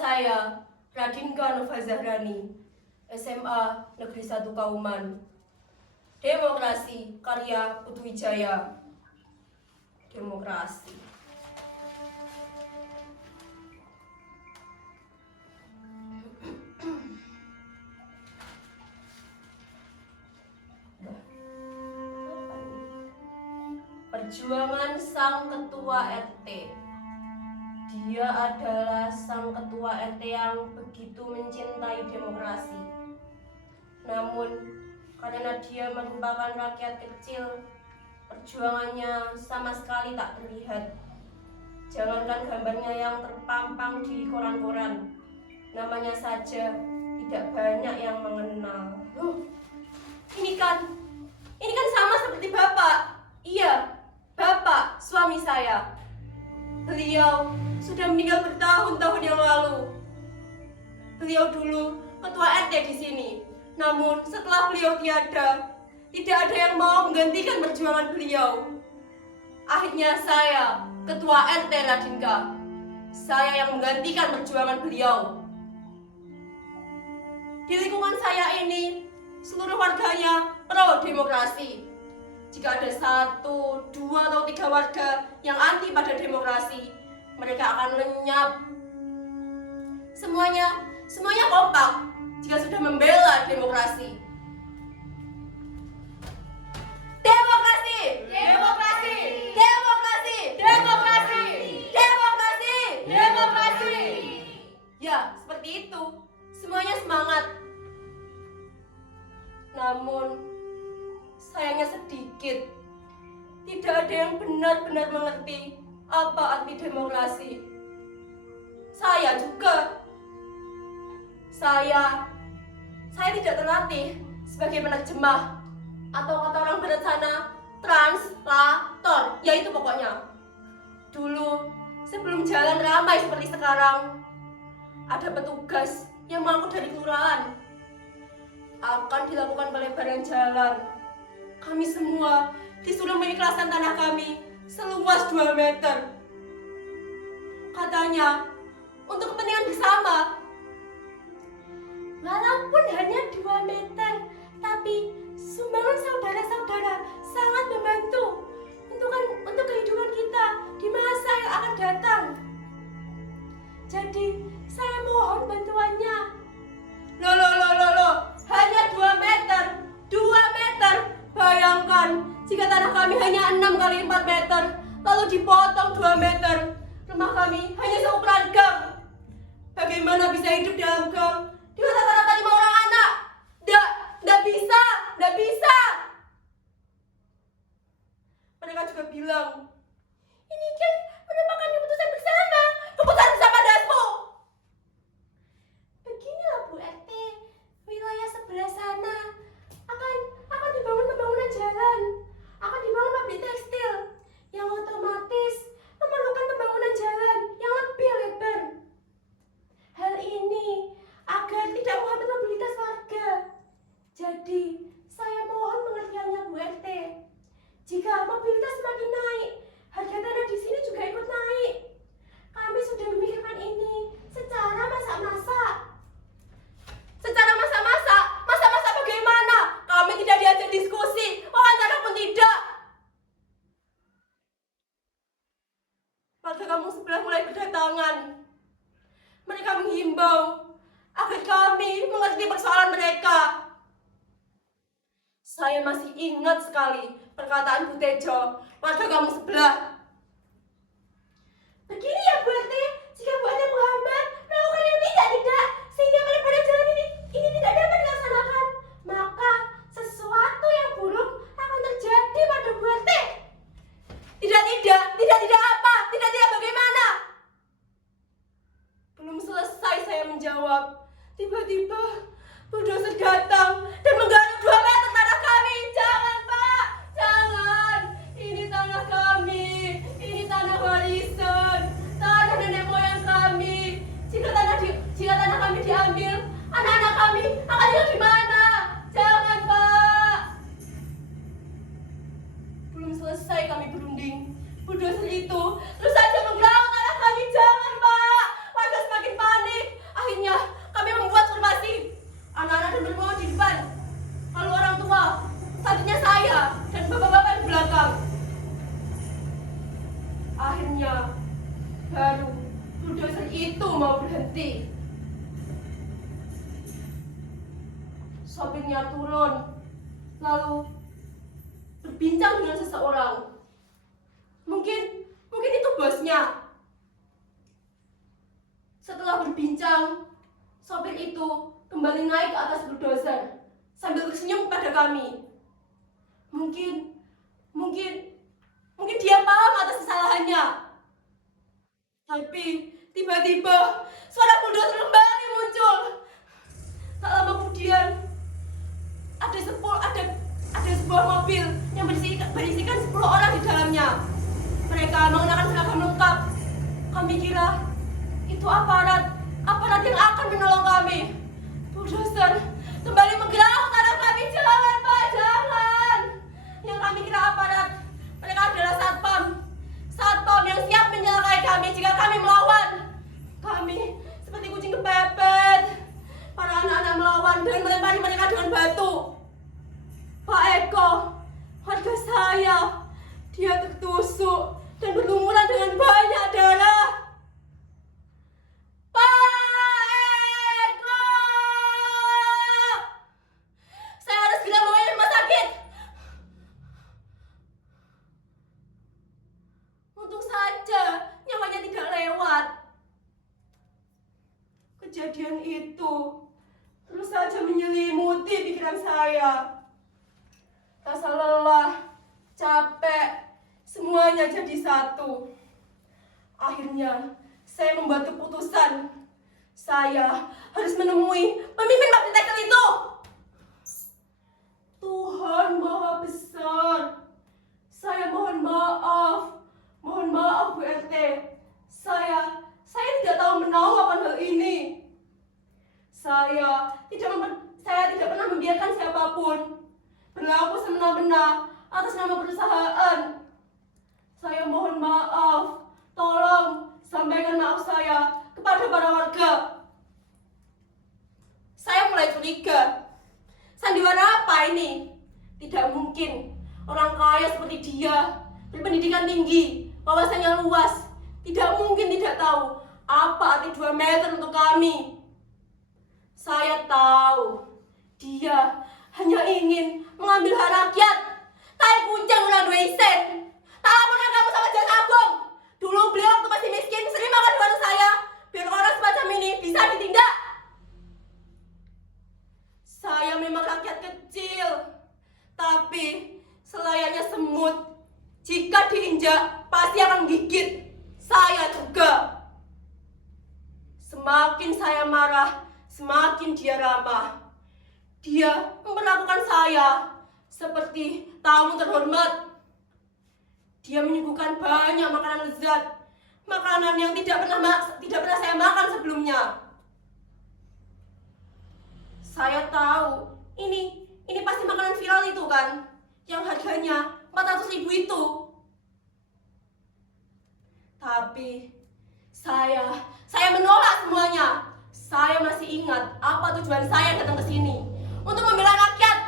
saya, Radinka Nova Zahrani, SMA Negeri 1 Kauman. Demokrasi, karya Putu Wijaya. Demokrasi. Perjuangan sang ketua RT. Dia adalah sang ketua RT yang begitu mencintai demokrasi. Namun, karena dia merupakan rakyat kecil, perjuangannya sama sekali tak terlihat. Jangankan gambarnya yang terpampang di koran-koran, namanya saja tidak banyak yang mengenal. Ini kan sama seperti Bapak. Iya, Bapak, suami saya. Beliau sudah meninggal bertahun-tahun yang lalu. Beliau dulu ketua RT di sini. Namun setelah beliau tiada, tidak ada yang mau menggantikan perjuangan beliau. Akhirnya saya, ketua RT Radinka, saya yang menggantikan perjuangan beliau. Di lingkungan saya ini, seluruh warganya pro demokrasi. Jika ada 1, 2, atau 3 warga yang anti pada demokrasi, mereka akan lenyap. Semuanya kompak jika sudah membela demokrasi. Demokrasi! Demokrasi! Demokrasi! Demokrasi! Demokrasi! Demokrasi! Ya, seperti itu. Semuanya semangat. Namun, sayangnya sedikit. Tidak ada yang benar-benar mengerti apa arti demokrasi. Saya juga. Saya tidak terlatih sebagai penerjemah atau kata orang barat sana, translator. Ya itu pokoknya. Dulu, sebelum jalan ramai seperti sekarang, ada petugas yang mengangkut dari kelurahan. Akan dilakukan pelebaran jalan. Kami semua disuruh mengikhlaskan tanah kami seluas 2 meter. Katanya, untuk kepentingan bersama. Walaupun hanya 2 meter, tapi sumbangan saudara-saudara sangat membantu untuk kehidupan kita di masa yang akan datang. Jadi, saya mohon bantuannya. Loh, hanya 2 meter. 2 meter. Bayangkan, jika tanah kami hanya 6 kali 4 meter, lalu dipotong 2 meter, rumah kami hanya seukuran gang. Bagaimana bisa hidup dalam gang dengan rata-rata 5 orang anak? Nggak bisa. Mereka juga bilang, ini kan merupakan keputusan bersama. Keputusan bersama dasmu. Beginilah Bu RT, wilayah sebelah sana akan dibangun pembangunan jalan, akan dibangun pabrik tekstil yang otomatis memerlukan pembangunan jalan yang lebih lebar. Hal ini agar tidak menghambat mobilitas warga. Jadi, saya mohon pengertiannya Bu RT. Jika mobilitas semakin naik, harga tanah di sini juga ikut naik. Kami sudah memikirkan ini secara masak-masak. Masa bagaimana? Kami tidak diajak diskusi, wawancara pun tidak. Warga kampung sebelah mulai berdatangan. Mereka menghimbau agar kami mengerti persoalan mereka. Saya masih ingat sekali perkataan Bu Tejo, warga kampung sebelah. Begini ya Bu RT, jika Bu RT menghambat, melakukan yang tidak, sehingga pelebaran jalan ini tidak dapat dilaksanakan, maka sesuatu yang buruk akan terjadi pada Bu RT. Tidak apa? Tidak bagaimana? Belum selesai saya menjawab, tiba-tiba bulldozer datang dan menggaruk 2 meter tanah kami. Jangan Pak, jangan. Ini tanah kami, ini tanah warisan, tanah nenek moyang kami. Jika tanah kami diambil, anak-anak kami akan tinggal di mana? Jangan Pak. Belum selesai kami berunding, bulldozer itu terus saja menggaruk tanah kami. Jangan Pak. Warga semakin panik. bulldozer itu mau berhenti. Sopirnya turun, lalu berbincang dengan seseorang. Mungkin itu bosnya. Setelah berbincang, sopir itu kembali naik ke atas bulldozer sambil tersenyum kepada kami. Mungkin dia paham atas kesalahannya. Tapi tiba-tiba suara bulldozer kembali muncul. Tak lama kemudian ada sebuah mobil yang berisikan 10 orang di dalamnya. Mereka mengenakan seragam lengkap. Kami kira itu aparat yang akan menolong kami. Bulldozer kembali menggerak ke arah kami. Jangan, Pak, jangan. Yang kami kira aparat, mereka adalah satpam yang siap menyalakai kami jika kami melawan. Kami seperti kucing kepepet. Para anak-anak melawan dengan melempari mereka dengan batu. Pak Eko, warga saya, dia tertusuk dan berlumuran dengan banyak darah. Kejadian itu terus saja menyelimuti pikiran saya. Rasa lelah, capek, semuanya jadi satu. Akhirnya saya membuat keputusan. Saya harus menemui pemimpin pabrik tekstil itu. Tuhan Maha Besar, saya mohon maaf Bu RT. Saya tidak tahu menahu akan hal ini. Saya tidak pernah membiarkan siapapun berlaku semena-mena atas nama perusahaan. Saya mohon maaf. Tolong sampaikan maaf saya kepada para warga. Saya mulai curiga. Sandiwara apa ini? Tidak mungkin orang kaya seperti dia, berpendidikan tinggi, wawasannya luas, tidak mungkin tidak tahu apa arti 2 meter untuk kami. Saya tahu dia hanya ingin mengambil hak rakyat. Tai kuncang orang 2 sen. Tak laporkan kamu sama Jasa Agung. Dulu beliau waktu masih miskin sering makan di warung saya, biar orang semacam ini bisa ditindak. Saya memang rakyat kecil, tapi selayaknya semut. Jika diinjak, pasti akan menggigit. Saya juga. Semakin saya marah, semakin dia ramah. Dia memperlakukan saya seperti tamu terhormat. Dia menyuguhkan banyak makanan lezat, makanan yang tidak pernah saya makan sebelumnya. Saya tahu ini pasti makanan viral itu kan, yang harganya 400.000 itu. Tapi saya menolak semuanya. Saya masih ingat apa tujuan saya datang ke sini, untuk membela rakyat.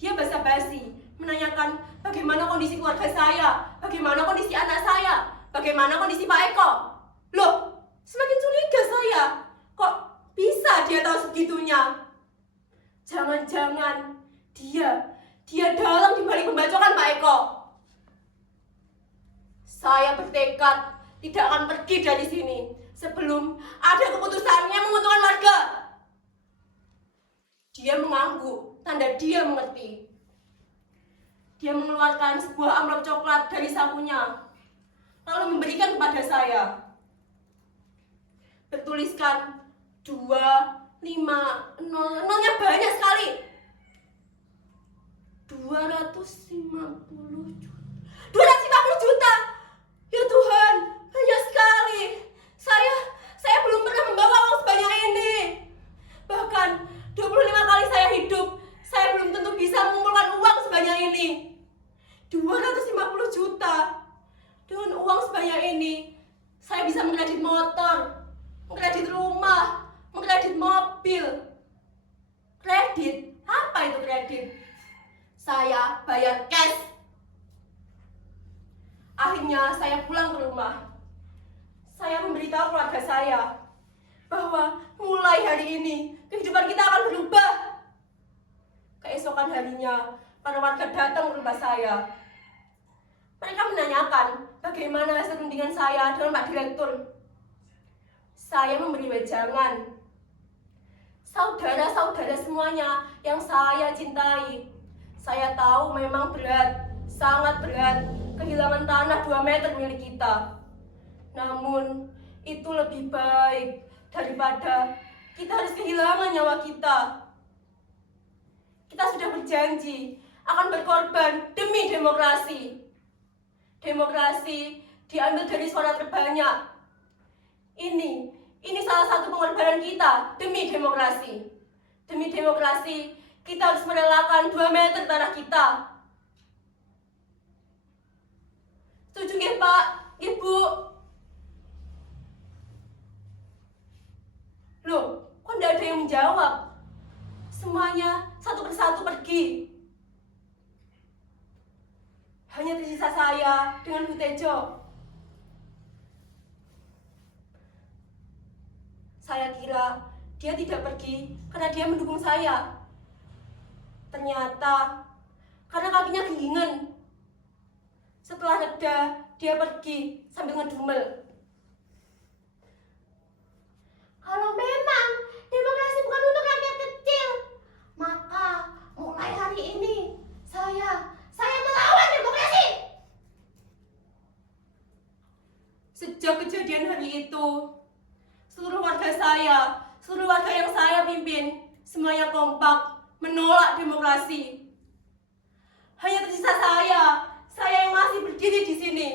Dia basa-basi menanyakan bagaimana kondisi keluarga saya, bagaimana kondisi anak saya, bagaimana kondisi Pak Eko. Loh, semakin curiga saya. Kok bisa dia tahu segitunya? Jangan-jangan dia dalang di balik pembacokan Pak Eko. Saya bertekad tidak akan pergi dari sini sebelum ada keputusan yang menguntungkan warga. Dia mengangguk, tanda dia mengerti. Dia mengeluarkan sebuah amplop coklat dari sakunya, lalu memberikan kepada saya. Bertuliskan 250, nolnya banyak sekali. 250 juta. Ya Tuhan, banyak sekali. Saya belum pernah membawa uang sebanyak ini. Bahkan 25 kali saya hidup, saya belum tentu bisa mengumpulkan uang sebanyak ini. 250 juta. Dengan uang sebanyak ini, saya bisa mengkredit motor, mengkredit rumah, mengkredit mobil. Kredit? Apa itu kredit? Saya bayar cash. Akhirnya saya pulang ke rumah. Saya memberitahu keluarga saya bahwa mulai hari ini kehidupan kita akan berubah. Keesokan harinya, para warga datang ke rumah saya. Mereka menanyakan bagaimana hasil rundingan saya dengan Pak Direktur. Saya memberi wejangan. Saudara-saudara semuanya yang saya cintai, saya tahu memang berat, sangat berat, kehilangan tanah 2 meter milik kita. Namun, itu lebih baik daripada kita harus kehilangan nyawa kita. Kita sudah berjanji akan berkorban demi demokrasi. Demokrasi diambil dari suara terbanyak. Ini salah satu pengorbanan kita demi demokrasi. Demi demokrasi, kita harus merelakan 2 meter tanah kita. Setuju nggih, Pak? Nggih, Bu? Loh, kok tidak ada yang menjawab? Semuanya satu persatu pergi. Hanya tersisa saya dengan Bu Tejo. Saya kira dia tidak pergi karena dia mendukung saya. Ternyata karena kakinya genggingan. Setelah reda, dia pergi sambil ngedumel. Kalau memang demokrasi bukan untuk rakyat kecil, maka mulai hari ini saya melawan demokrasi. Sejak kejadian hari itu, seluruh warga yang saya pimpin, semuanya kompak menolak demokrasi. Hanya tersisa saya yang masih berdiri di sini.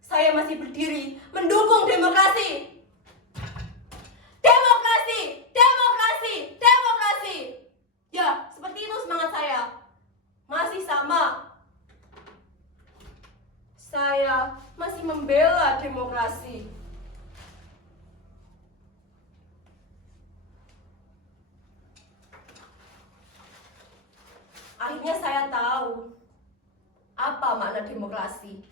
Saya masih berdiri mendukung demokrasi. Demokrasi, demokrasi, demokrasi. Ya, seperti itu semangat saya. Masih sama. Saya masih membela demokrasi. Akhirnya saya tahu apa makna demokrasi.